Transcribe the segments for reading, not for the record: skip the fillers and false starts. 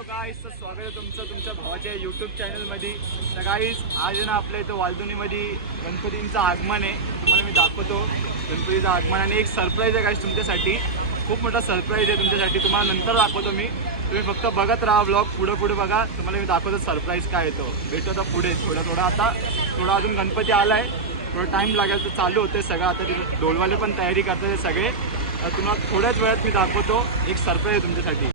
Hello गाईस, तर स्वागत आहे तुमचं तुमच्या भावाच्या यूट्यूब चॅनलमध्ये. तर गाईस, आज ना आपल्या इथं वालदुनीमध्ये गणपतींचं आगमन आहे. तुम्हाला मी दाखवतो गणपतीचं आगमन आणि एक सरप्राईज आहे गाईस तुमच्यासाठी. खूप मोठा सरप्राईज आहे तुमच्यासाठी, तुम्हाला नंतर दाखवतो मी. तुम्ही फक्त बघत राहा ब्लॉग, पुढे बघा, तुम्हाला मी दाखवतो सरप्राईज काय येतो. भेटतो आता पुढे थोडा आता थोडा अजून गणपती आला आहे, थोडा टाईम लागेल. तर चालू होते सगळं, आता तिथे ढोलवाले पण तयारी करतात सगळे. तर तुम्हाला थोड्याच वेळात मी दाखवतो एक सरप्राईज आहे तुमच्यासाठी.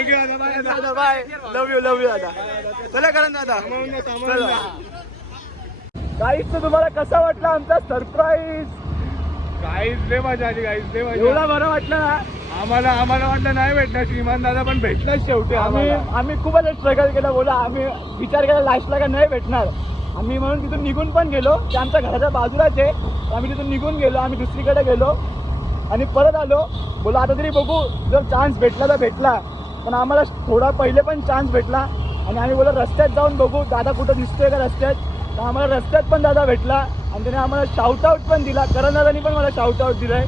थँक्यू दादा. बाय दादा. बाय. लव यू दादा. चला करण दादा. गाईस तर तुम्हाला कसा वाटला आमचा सरप्राईज? गाईज लय मजा आली गाईज लय मजा. एवढा बरं वाटलं ना. आम्हाला वाटलं नाही भेटणार श्रीमान दादा पण भेटलाच शेवटी. आम्ही खूपच स्ट्रगल केला. बोला आम्ही विचार केला लास्टला का नाही भेटणार. आम्ही म्हणून तिथून निघून पण गेलो. ते आमच्या घराच्या बाजूलाच आहे. आम्ही तिथून निघून गेलो. आम्ही दुसरीकडे गेलो आणि परत आलो. बोला आता तरी बघू जर चान्स भेटला तर भेटला. पण आम्हाला थोडा पहिले पण चान्स भेटला आणि आम्ही बोला रस्त्यात जाऊन बघू दादा कुठं दिसतोय का रस्त्यात. तर आम्हाला रस्त्यात पण दादा भेटला आणि त्याने आम्हाला शाउट आउट पण दिला. करण दादानी पण मला शाउट आउट दिलाय.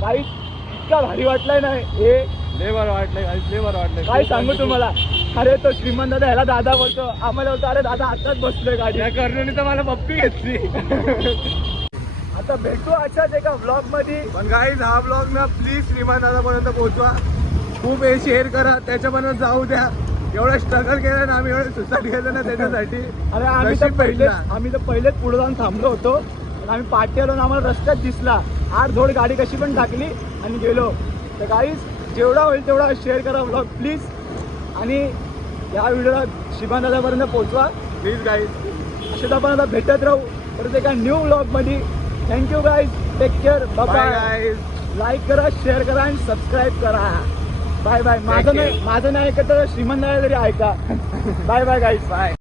काही इतका भारी वाटलाय ना हे. लय बरं वाटलंय गाईज लय बरं वाटलंय. काय सांगू तुम्हाला. अरे तो श्रीमंत दादा ह्याला दादा बोलतो. आम्हाला बोलतो अरे दादा आताच बसलोय गाडी. या कर्णोनी तर मला पप्पी घेतली. आता भेटू अशाच एका ब्लॉग मध्ये. पण गाईज हा ब्लॉग ना प्लीज श्रीमान दादापर्यंत पोहोचवा. खूप हे शेअर करा त्याच्यापर्यंत जाऊ द्या. एवढं स्ट्रगल केलं ना आम्ही एवढं सुसाईड केलं ना त्याच्यासाठी. अरे आम्ही तर पहिलेच पुढे जाऊन थांबलो होतो. आणि आम्ही पाठी आलो ना आम्हाला रस्त्यात दिसला. आडधोड गाडी कशी पण टाकली आणि गेलो. तर गाईज जेवढा होईल तेवढा शेअर करा ब्लॉग प्लीज. आणि या व्हिडिओला श्रीमान दादापर्यंत पोहोचवा प्लीज गाईज. अशाच आपण आता भेटत राहू परत एका न्यू ब्लॉग मध्ये. Thank you guys. Take care. Bye guys. Like करा शेअर करा आणि सबस्क्राईब करा. Bye bye. माझं नाही ऐकत तर श्रीमंत तरी ऐका. Bye bye guys. बाय.